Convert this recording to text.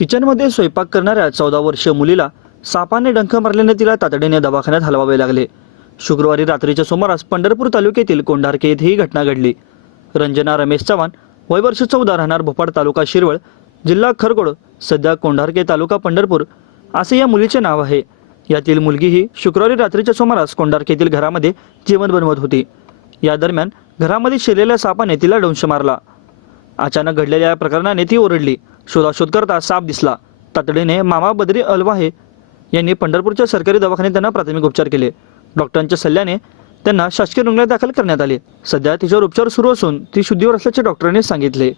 किचनमध्ये स्वयंपाक करणाऱ्या चौदा वर्षीय मुलीला सापाने डंख मारल्याने तिला तातडीने दवाखान्यात हलवावे लागले. शुक्रवारी रात्रीच्या सुमारास पंढरपूर तालुक्यातील कोंढारके येथे ही घटना घडली. रंजना रमेश चव्हाण वय वर्ष चौदा राहणार भोपाळ तालुका शिरवळ जिल्हा खरगोड सध्या कोंढारके तालुका पंढरपूर असे या मुलीचे नाव आहे. यातील मुलगी ही शुक्रवारी रात्रीच्या सुमारास कोंढारकेतील घरामध्ये जेवण बनवत होती. या दरम्यान घरामध्ये शिरलेल्या सापाने तिला डंश मारला. अचानक घडलेल्या या प्रकरणाने ती ओरडली. शोधाशोध करता साप दिसला. तातडीने मामा बद्री अलवाहे यांनी पंढरपूरच्या सरकारी दवाखान्यात त्यांना प्राथमिक उपचार केले. डॉक्टरांच्या सल्ल्याने त्यांना शासकीय रुग्णालयात दाखल करण्यात आले. सध्या तिच्यावर उपचार सुरू असून ती शुद्धीवर असल्याचे डॉक्टरांनी सांगितले.